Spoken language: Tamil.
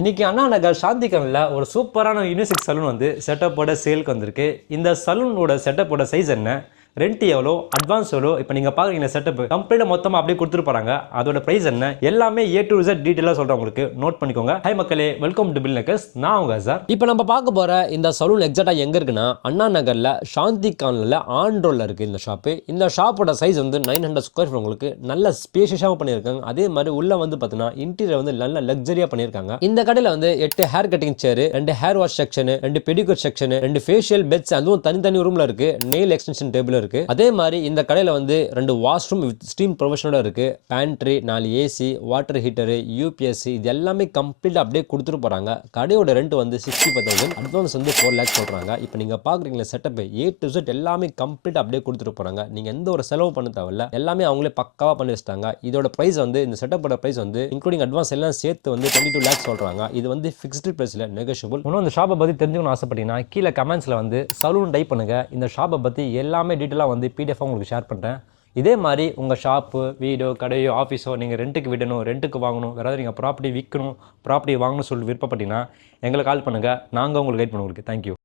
இன்னைக்கு அண்ணா நகர் சாந்திகனில் ஒரு சூப்பரான யூனிசெக்ஸ் சலூன் வந்து செட்டப்போட சேலுக்கு வந்திருக்கு. இந்த சலூனோட செட்டப்போட சைஸ் என்ன, ரெண்ட் எவ்வளோ, அட்வான்ஸ் எவ்வளோ, இப்போ நீங்கள் பார்க்குறீங்க செட்டப் கம்ப்ளீட்டாக மொத்தமாக அப்படியே கொடுத்துட்டு போகிறாங்க. அதோட ப்ரைஸ் என்ன, எல்லாமே A to Z டீட்டெயிலாக சொல்கிறேன் உங்களுக்கு. நோட் பண்ணிக்கோங்க. ஹை மக்களே, வெல்கம் டு பில் நெக்கர்ஸ். நான் உங்க சார். இப்போ நம்ம பார்க்க போகிற இந்த சலூன் எக்ஸாக்டாக எங்கே இருக்குன்னா, அண்ணா நகரில் சாந்திகானில் ஆன் ரோலில் இருக்குது இந்த ஷாப்பு. இந்த ஷாப்போட சைஸ் வந்து 900 ஸ்கொயர் ஃபீட். உங்களுக்கு நல்ல ஸ்பேஷியஸாகவும் பண்ணியிருக்காங்க. அதே மாதிரி உள்ளே வந்து பார்த்தீங்கன்னா இன்டீரியர் வந்து நல்ல லக்ஸரியாக பண்ணியிருக்காங்க. இந்த கடையில் வந்து 8 hair cutting chair, 2 hair wash section, 2 pedicure section, 2 facial beds, அதுவும் தனித்தனி ரூமில் இருக்குது. நெயில் எக்ஸ்டென்ஷன் டேபிள் இருக்குது. அதே மாதிரி இந்த கடையில் வந்து 2 வாஷ்ரூம் வித் ஸ்டீம் ப்ரொஃபஷனோட இருக்குது. Pantry, 4 AC, water heater, UPS இது எல்லாமே கம்ப்ளீட்டாக அப்படியே கொடுத்துட்டு போகிறாங்க. கடையோட ரெண்ட் வந்து 65,000, அட்வான்ஸ் வந்து 4 லேக்ஸ் சொல்கிறாங்க. இப்போ நீங்கள் பார்க்குறீங்களா செட்டப் A to Z எல்லாமே கம்ப்ளீட்டாக அப்படியே கொடுத்துட்டு போகிறாங்க. நீங்கள் எந்த ஒரு செலவு பண்ண தேவையில்ல, எல்லாமே அவங்களே பக்காவாக பண்ணி வச்சிட்டாங்க. இதோட ப்ரைஸ் வந்து இந்த செட்டப்போட ப்ரைஸ் வந்து இன்க்ளூடிங் அட்வான்ஸ் எல்லாம் சேர்த்து வந்து 22 லேக்ஸ் சொல்கிறாங்க. இது வந்து ஃபிக்ஸ்டு ப்ரைஸில் நெகோஷியபிள். இன்னும் இந்த ஷாப்பை பற்றி தெரிஞ்சுக்கணும்னு ஆசைப்பட்டீங்கன்னா கீழே கமெண்ட்ஸில் வந்து சலூன் டைப் பண்ணுங்கள். இந்த ஷாப்பை பற்றி எல்லாமே டீட்டெயிலாக வந்து PDF உங்களுக்கு ஷேர் பண்ணுறேன். இதே மாதிரி உங்கள் ஷாப்பு, வீடோ, கடையோ, ஆஃபீஸோ நீங்கள் ரெண்ட்டுக்கு விடணும், ரெண்ட்டுக்கு வாங்கணும், வேறு நீங்கள் ப்ராப்பர்ட்டி விற்கணும், ப்ராப்பர்ட்டி வாங்கணும்னு சொல்லி விருப்பப்பட்டீங்கன்னா எங்களை கால் பண்ணுங்கள். நாங்கள் உங்களுக்கு கைட் பண்ணுவோம். உங்களுக்கு தேங்க்யூ.